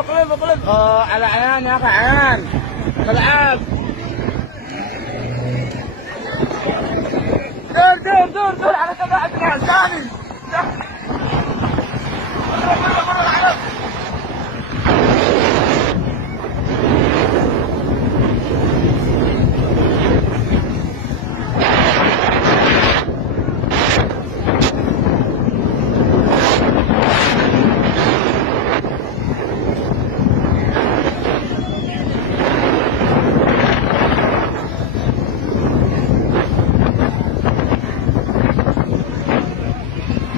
اقلب على عيان يا اخي عيان العاب. دور على تبع ثاني.